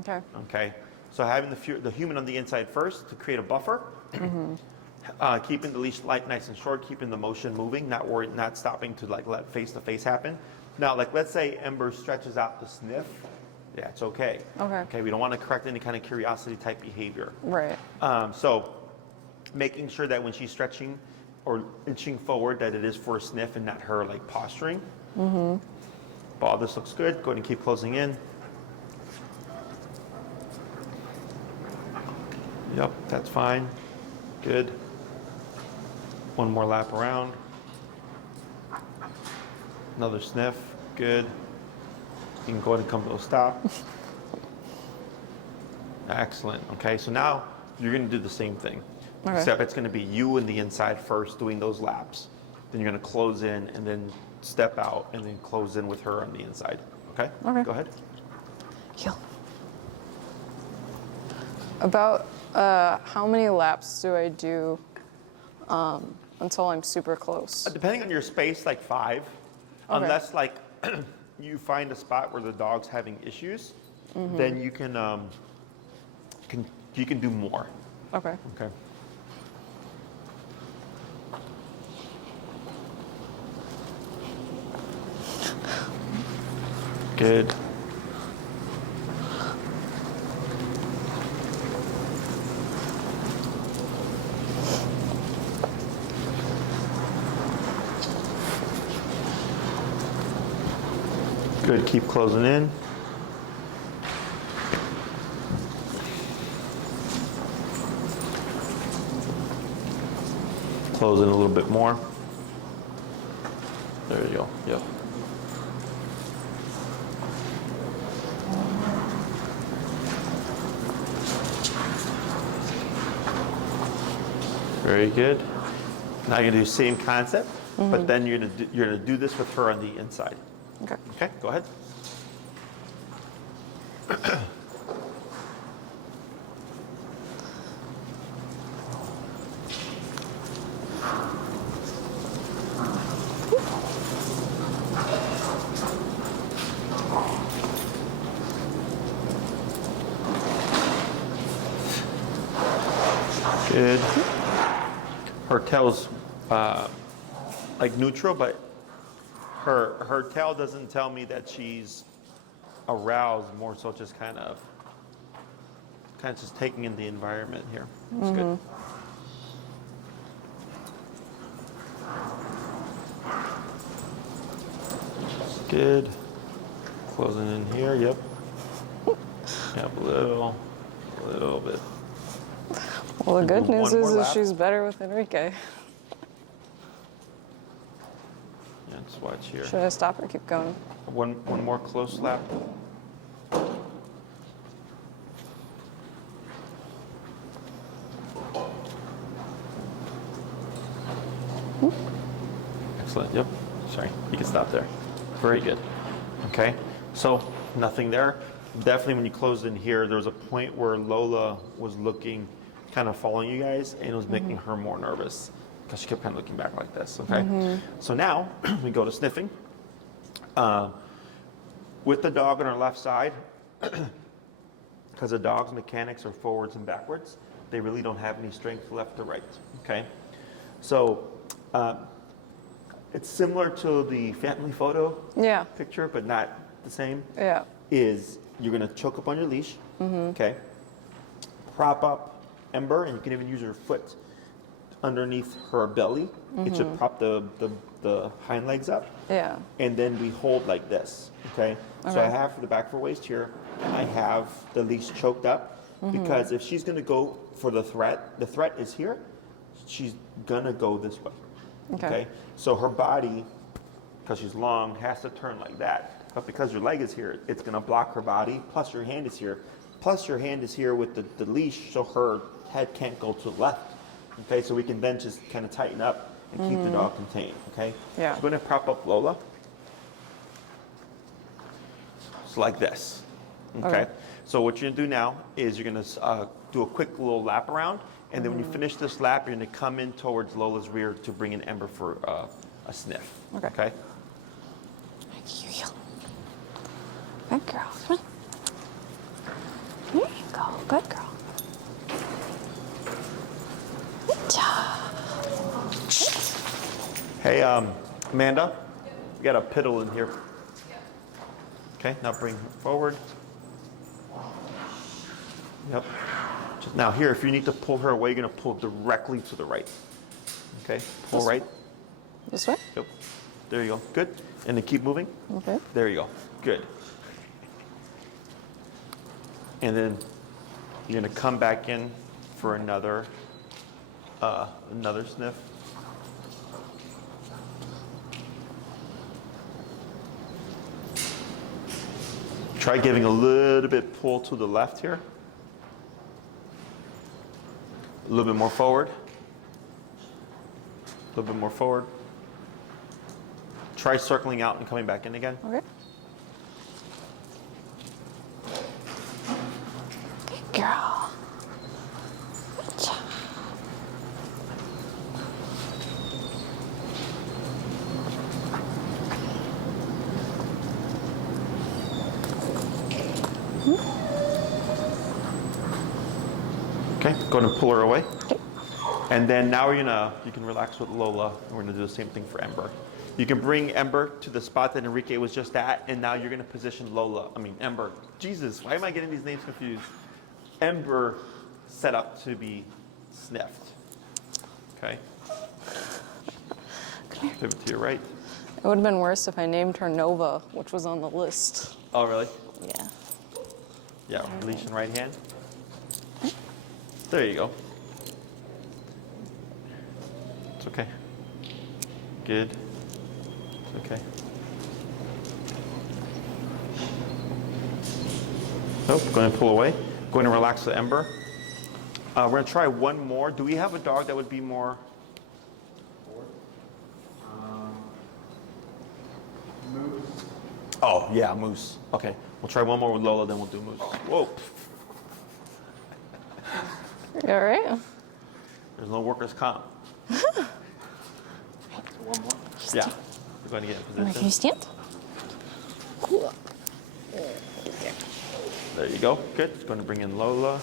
Okay. Okay? So having the human on the inside first to create a buffer, keeping the leash light nice and short, keeping the motion moving, not stopping to like let face-to-face happen. Now, like let's say Ember stretches out to sniff, Yeah, it's okay. Okay. Okay, we don't want to correct any kind of curiosity type behavior. Right. So making sure that when she's stretching or inching forward that it is for a sniff and not her like posturing. Mm-hmm. Ball, this looks good. Go ahead and keep closing in. Yep, that's fine. Good. One more lap around. Another sniff. Good. You can go ahead and come to a stop. Excellent. Okay, so now you're going to do the same thing. Okay. Except it's going to be you in the inside first doing those laps. Then you're going to close in and then step out and then close in with her on the inside. Okay? Okay. Go ahead. Heel. About how many laps do I do until I'm super close? Depending on your space, like 5. Okay. Unless like you find a spot where the dog's having issues, then you can do more. Okay. Okay. Good. Good, keep closing in. Close in a little bit more. There you go, yep. Very good. Now you're gonna do the same concept, but then you're gonna do this with her on the inside. Okay. Okay, go ahead. Good. Her tail's like neutral, but her tail doesn't tell me that she's aroused, more so just kind of just taking in the environment here. It's good. Good. Closing in here, yep. Yep, a little bit. Well, the good Do news one more is lap. she's better with Enrique. Yeah, just watch here. Should I stop or keep going? One more close lap. Excellent, yep. Sorry, you can stop there. Very good. Okay, so nothing there. Definitely when you closed in here, there was a point where Lola was looking, kind of following you guys, and it was making her more nervous because she kept kind of looking back like this, okay? So now we go to sniffing. With the dog on our left side, because the dog's mechanics are forwards and backwards, they really don't have any strength left or right, okay? So it's similar to the family photo Yeah. picture, but not the same. Yeah. Is you're gonna choke up on your leash, okay? Prop up Ember, and you can even use your foot underneath her belly. It should prop the hind legs up. Yeah. And then we hold like this, okay? So I Okay. have for the back of her waist here, I have the leash choked up because if she's gonna go for the threat is here, she's gonna go this way, Okay. So her body, because she's long, has to turn like that. But because your leg is here, it's gonna block her body, plus your hand is here. Plus your hand is here with the leash, so her head can't go to the left. Okay, so we can then just kind of tighten up and keep the dog contained, okay? Yeah. So I'm gonna prop up Lola. So like this, okay? So what you're gonna do now is you're gonna do a quick little lap around, and then when you finish this lap, you're gonna come in towards Lola's rear to bring in Ember for a sniff, Okay. okay? Good girl. Come on. There you go. Good girl. Good job. Hey, Amanda, we got a piddle in here. Okay, now bring her forward. Yep. Now here, if you need to pull her away, you're gonna pull directly to the right. Okay, pull This right. This way? Yep. There you go. Good. And then keep moving. Okay. There you go. Good. And then you're gonna come back in for another sniff. Try giving a little bit pull to the left here. A little bit more forward. A little bit more forward. Try circling out and coming back in again. Okay. Good girl. Good job. Okay, go ahead and pull her away. Okay. And then now you can relax with Lola, and we're gonna do the same thing for Ember. You can bring Ember to the spot that Enrique was just at, and now you're gonna position Ember. Jesus, why am I getting these names confused? Ember set up to be sniffed. Okay. Pivot to your right. It would have been worse if I named her Nova, which was on the list. Oh, really? Yeah. Yeah, leash in right hand. There you go. It's okay. Good. It's okay. Nope, go ahead and pull away. Go ahead and relax the Ember. We're gonna try one more. Do we have a dog that would be more? Moose. Oh, yeah, Moose. Okay, we'll try one more with Lola, then we'll do Moose. Whoa. You all right? There's no workers' comp. So one more. Yeah. We're going to get in Can you position. stand? There you go. Good. Just going to bring in Lola.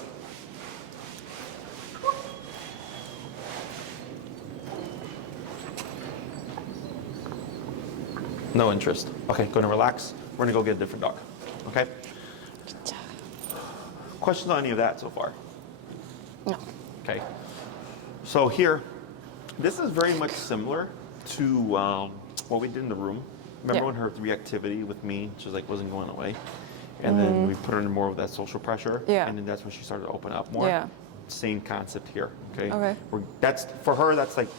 No interest. Okay, going to relax. We're going to go get a different dog. Okay? Questions on any of that so far? No. Okay. So here, this is very much similar to what we did in the room. Remember when her reactivity with me, she was like, wasn't going away? And then we put her in more of that social pressure. Yeah. And then that's when she started to open up more. Yeah. Same concept here. Okay. Okay. That's for her. That's like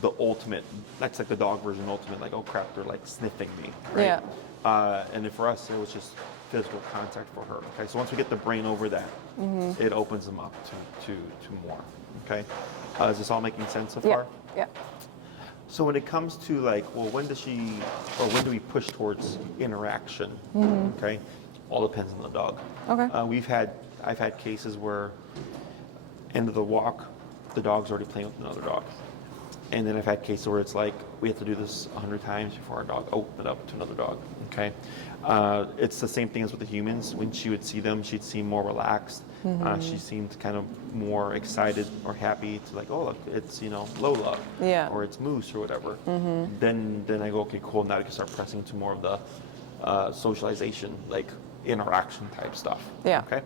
the ultimate. That's like the dog version ultimate. Like, oh crap, they're like sniffing me. Right? Yeah. And then for us, it was just physical contact for her. Okay. So once we get the brain over that, it opens them up to more. Okay. Is this all making sense so Yeah. far? Yeah. So when it comes to like, well, when do we push towards interaction? Okay, all depends on the dog. Okay. I've had cases where end of the walk, the dog's already playing with another dog, and then I've had cases where it's like we have to do this 100 times before our dog open it up to another dog. Okay, it's the same thing as with the humans. When she would see them, she'd seem more relaxed. She seemed kind of more excited or happy to like, oh look, it's Lola, Yeah. or it's Moose or whatever. Then I go, okay, cool. Now I can start pressing to more of the socialization, like interaction type stuff. Yeah. Okay.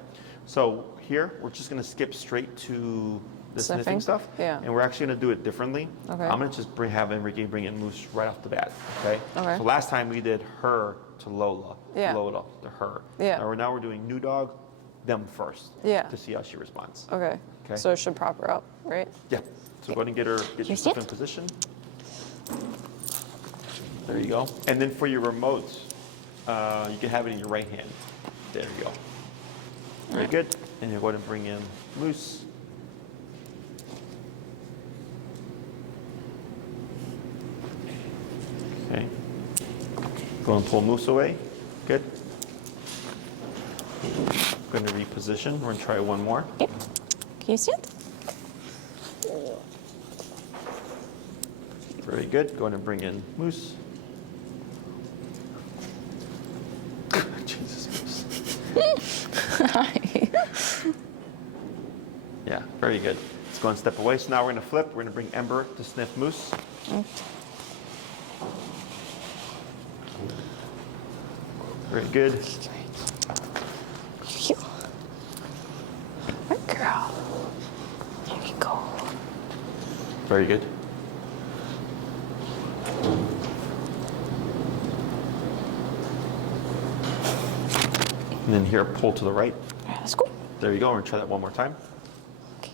So here we're just gonna skip straight to the sniffing Sniffing? stuff. Yeah. And we're actually gonna do it differently. Okay. I'm gonna just have Enrique bring in Moose right off the bat. Okay. Okay. So last time we did her to Lola. Yeah. Lola to her. Yeah. Now we're doing new dog, them first. Yeah. To see how she responds. Okay. Okay. So it should prop her up, right? Yeah. So go ahead and get yourself in position. There you go. And then for your remotes, you can have it in your right hand. There you go. Very good. And you go ahead and bring in Moose. Okay. Go and pull Moose away. Good. Going to reposition. We're going to try one more. Okay. Can you stand? Very good. Go ahead and bring in Moose. Jesus, Moose. Hi. Yeah, very good. Let's go and step away. So now we're going to flip. We're going to bring Ember to sniff Moose. Very good. Phew. Very good. And then here, pull to the right. All right, let's go. There you go. We're going to try that one more time. Okay.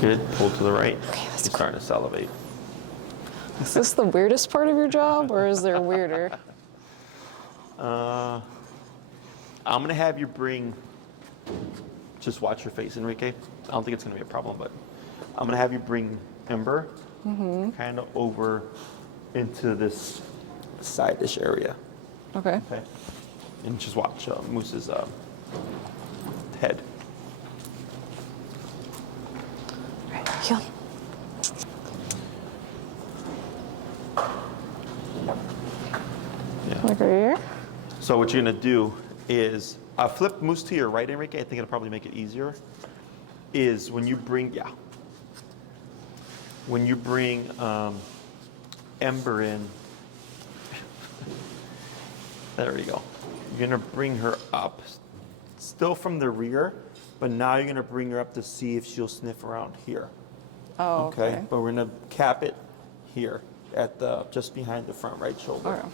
Good. Pull to the right. Okay, let's You're go. starting to salivate. Is this the weirdest part of your job, or is there weirder? I'm going to have you bring, just watch your face, Enrique. I don't think it's going to be a problem, but I'm going to have you bring Ember kind of over into this side-ish area. Okay. Okay. And just watch Moose's head. All right, here. Yeah. Like right here? So what you're going to do is flip Moose to your right, Enrique. I think it'll probably make it easier. Is when you bring, when you bring Ember in, there we go. You're going to bring her up, still from the rear, but now you're going to bring her up to see if she'll sniff around here. Oh, okay. But we're going to cap it here at the just behind the front right shoulder. Okay. All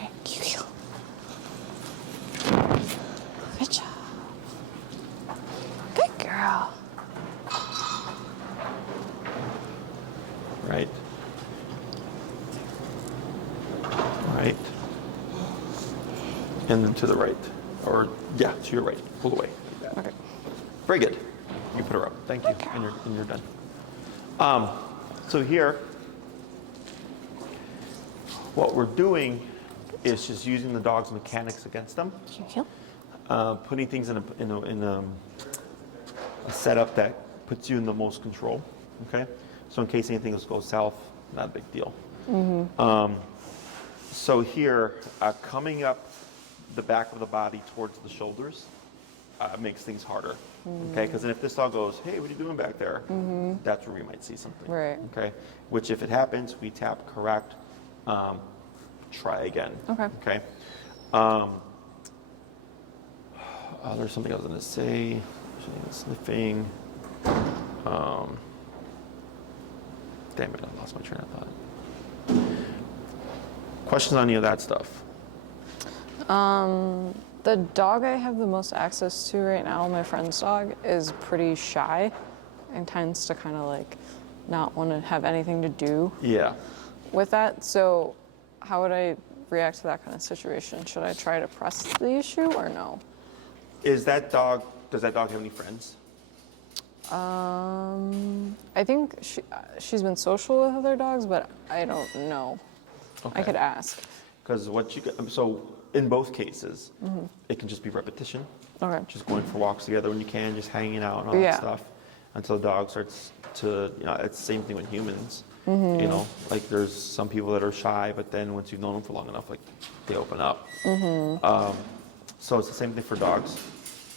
right, you. Good job. Good girl. Right. Right. And then to the right. Or, yeah, to your right. Pull away. Like that. Okay. Very good. You put her up. Thank you. And you're done. So here, what we're doing is just using the dog's mechanics against them. Putting things in a setup that puts you in the most control. Okay? So in case anything else goes south, not a big deal. So here, coming up the back of the body towards the shoulders makes things harder. Okay? Because then if this dog goes, hey, what are you doing back there? That's where we might see something. Right. Okay? Which if it happens, we tap correct, try again. Okay. Okay? There's something I was going to say. Sniffing. Damn it, I lost my train of thought. Questions on any of that stuff? The dog I have the most access to right now, my friend's dog, is pretty shy and tends to kind of like not want to have anything to do Yeah. with that. So how would I react to that kind of situation? Should I try to press the issue or no? Does that dog have any friends? I think she's been social with other dogs, but I don't know. Okay. I could ask. Because so in both cases, it can just be repetition. Okay. Just going for walks together when you can, just hanging out and all that stuff, until the dog starts to, it's the same thing with humans. You know, like there's some people that are shy, but then once you've known them for long enough, like they open up. So it's the same thing for dogs.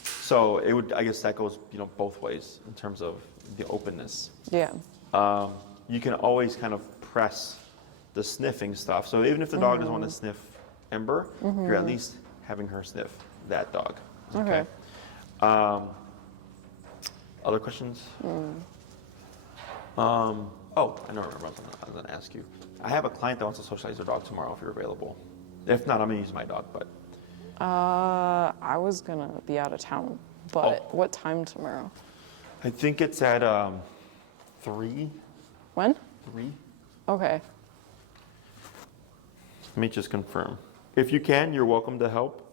So I guess that goes, both ways in terms of the openness. Yeah. You can always kind of press the sniffing stuff. So even if the dog doesn't want to sniff Ember, you're at least having her sniff that dog. Okay. Other questions? I know, I remember something I was going to ask you. I have a client that wants to socialize their dog tomorrow if you're available. If not, I'm going to use my dog, but. I was gonna be out of town, but what time tomorrow? I think it's at 3. When? 3. Okay. Let me just confirm. If you can, you're welcome to help.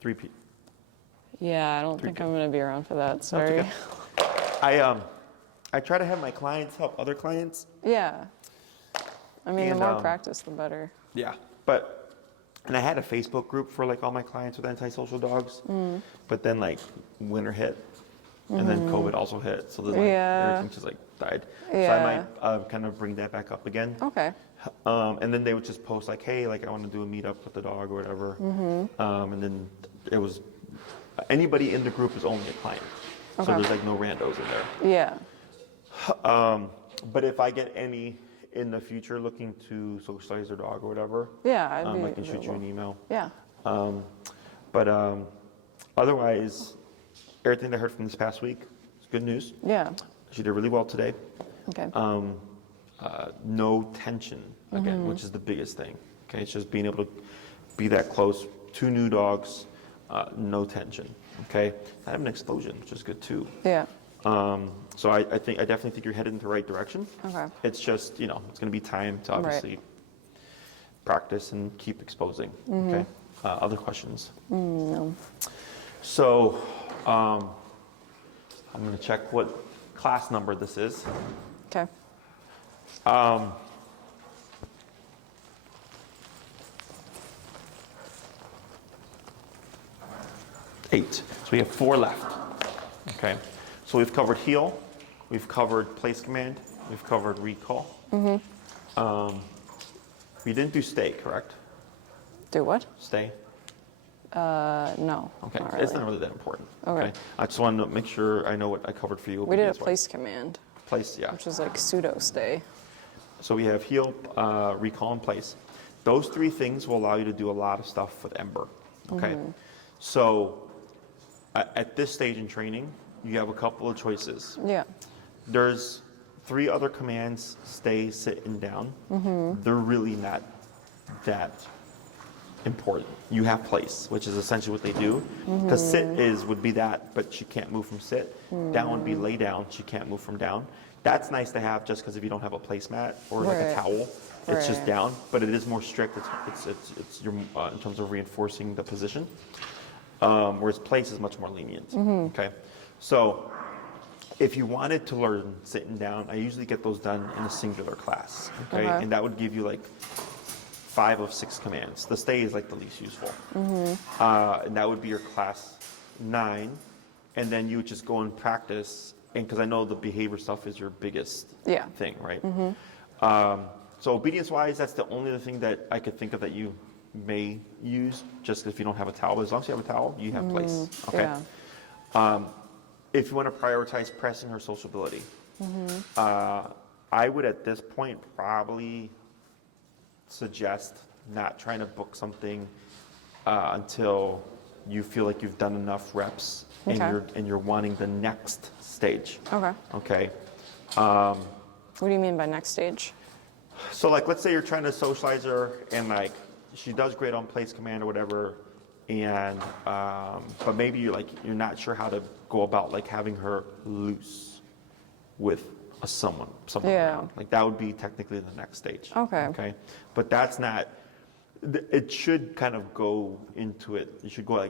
3 p. Yeah, I don't think I'm gonna be around for that. Sorry. Okay. I try to have my clients help other clients. Yeah. I mean, And, the more practice, the better. Yeah, and I had a Facebook group for like all my clients with antisocial dogs, but then like winter hit, and then COVID also hit, so then like everything just like died. Yeah. So I might kind of bring that back up again. Okay. And then they would just post like, hey, like I want to do a meetup with the dog or whatever. And then it was anybody in the group is only a client. So Okay. there's like no randos in there. Yeah. But if I get any in the future looking to socialize their dog or whatever, Yeah, I'd be I can shoot you an email. Yeah. But otherwise, everything I heard from this past week is good news. Yeah. She did really well today. Okay. No tension again, which is the biggest thing. Okay, it's just being able to be that close. 2 new dogs, no tension. Okay, I have an explosion, which is good too. Yeah. So I definitely think you're headed in the right direction. Okay. It's just, it's going to be time to obviously practice and keep exposing. Okay. Other questions? No. So I'm going to check what class number this is. Okay. 8. So we have 4 left. Okay. So we've covered heal, we've covered place command, we've covered recall. We didn't do stay, correct? Do what? Stay. No. Okay. Not It's really. not really that important. Okay. I just wanted to make sure I know what I covered for you. We did a obedience-wise. place command, Place, yeah. which is like pseudo stay. So we have heal, recall, and place. Those 3 things will allow you to do a lot of stuff with Ember. Okay. So at this stage in training, you have a couple of choices. Yeah. There's 3 other commands: stay, sit, and down. They're really not that important. You have place, which is essentially what they do. Because sit would be that, but she can't move from sit. Down would be lay down. She can't move from down. That's nice to have just because if you don't have a placemat or like a Right. towel, it's just Right. down. But it is more strict. It's your in terms of reinforcing the position. Whereas place is much more lenient. Okay, so if you wanted to learn sitting down, I usually get those done in a singular class. Okay, Okay. and that would give you like 5 of 6 commands. The stay is like the least useful, and that would be your class 9, and then you would just go and practice. And because I know the behavior stuff is your biggest thing, right? So obedience-wise, that's the only other thing that I could think of that you may use, just if you don't have a towel. But as long as you have a towel, you have place. Okay. Yeah. If you want to prioritize pressing her sociability, I would at this point probably suggest not trying to book something until you feel like you've done enough reps and you're wanting the next stage. Okay. Okay. What do you mean by next stage? So like, let's say you're trying to socialize her and like she does great on place command or whatever, and but maybe you're not sure how to go about like having her loose with someone around. Like that would be technically the next stage. Okay. Okay. But that's not. It should kind of go into it. You should go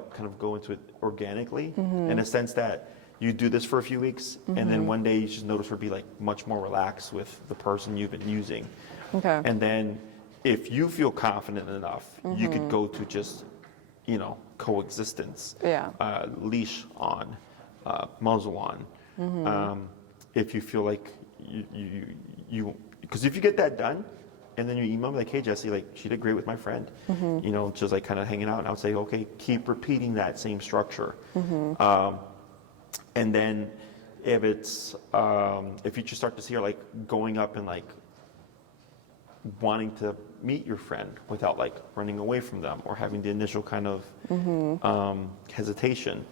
into it organically, in a sense that you do this for a few weeks, and then one day you just notice her be like much more relaxed with the person you've been using. Okay. And then if you feel confident enough, you could go to just, coexistence. Yeah. Leash on, muzzle on. If you feel like you, because if you get that done, and then you email me like, hey Jesse, like she did great with my friend, just like kind of hanging out, and I would say, okay, keep repeating that same structure. And then if it's if you just start to see her like going up and like wanting to meet your friend without like running away from them or having the initial kind of hesitation,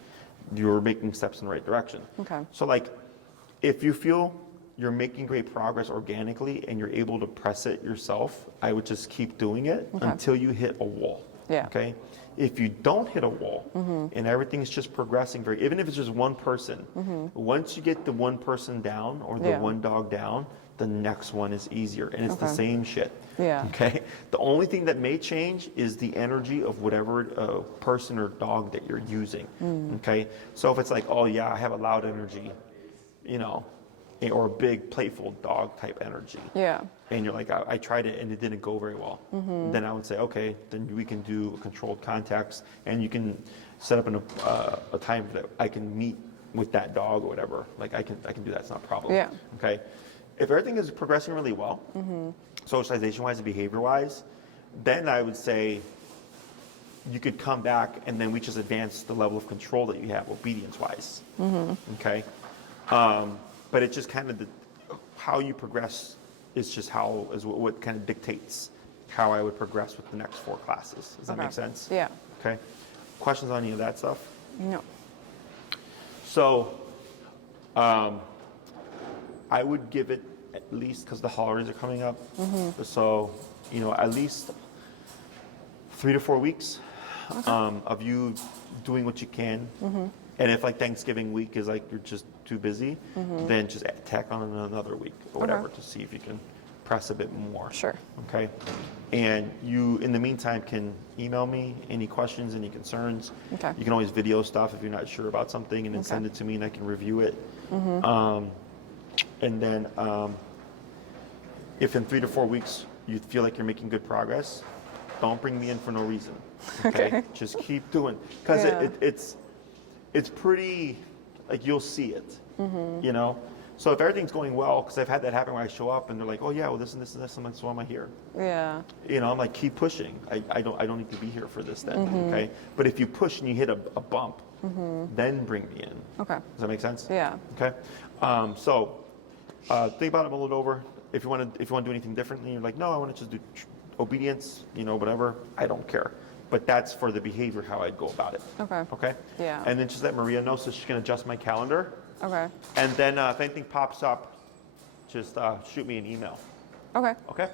you're making steps in the right direction. Okay. So like if you feel you're making great progress organically and you're able to press it yourself, I would just keep doing it until you hit a wall. Yeah. Okay. If you don't hit a wall and everything's just progressing even if it's just one person, once you get the one person down or the one dog down, the next one is easier, and it's the same shit. Yeah. Okay. The only thing that may change is the energy of whatever person or dog that you're using. Okay. So if it's like, oh yeah, I have a loud energy, or a big playful dog type energy. Yeah. And you're like, I tried it and it didn't go very well. Then I would say, okay, then we can do controlled contacts, and you can set up a time that I can meet with that dog or whatever. Like I can do that. It's not a problem. Yeah. Okay. If everything is progressing really well, socialization wise and behavior wise, then I would say you could come back and then we just advance the level of control that you have obedience-wise. Okay? But it just kind of, how you progress is just what kind of dictates how I would progress with the next 4 classes. Does that make sense? Yeah. Okay. Questions on any of that stuff? No. So, I would give it at least, because the holidays are coming up, so, at least 3 to 4 weeks of you doing what you can. And if like Thanksgiving week is like you're just too busy, then just tack on another week or whatever to see if you can press a bit more. Sure. Okay. And you, in the meantime, can email me any questions, any concerns. Okay. You can always video stuff if you're not sure about something, and then send it to me, and I can review it. And then, if in 3 to 4 weeks you feel like you're making good progress, don't bring me in for no reason. Okay. Just keep doing, because it's pretty, like you'll see it. So if everything's going well, because I've had that happen where I show up and they're like, oh yeah, well this and this and this, I'm like, so why am I here? Yeah. I'm like, keep pushing. I don't need to be here for this then. Okay. But if you push and you hit a bump, then bring me in. Okay. Does that make sense? Yeah. Okay. So think about it, mull it over. If you want to do anything differently, you're like, no, I want to just do obedience, whatever. I don't care. But that's for the behavior, how I'd go about it. Okay. Okay. Yeah. And then just let Maria know so she can adjust my calendar. Okay. And then if anything pops up, just shoot me an email. Okay. Okay?